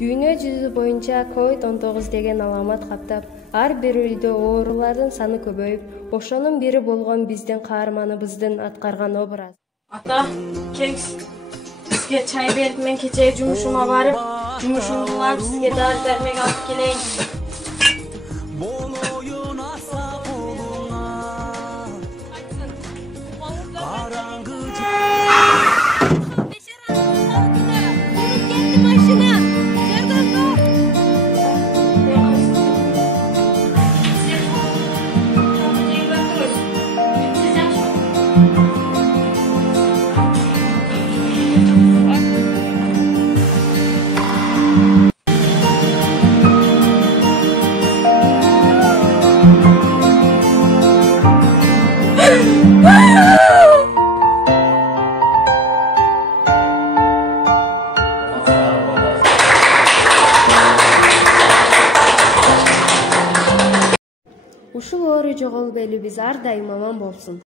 Дүйнө жүзү боюнча COVID-19 деген аламат каптап, ар бир үйдө оорулардын саны көбөйүп, ошонун бири болгон биздин каарманыбыздын аткарган образ. Ата, келиңиз. Сизге чай берип, мен кечеги жумушума барып, жумушумду улап, сизге дары-дармек алып келейин. Ушул оору жоголуп элибиз ар дайым аман болсун.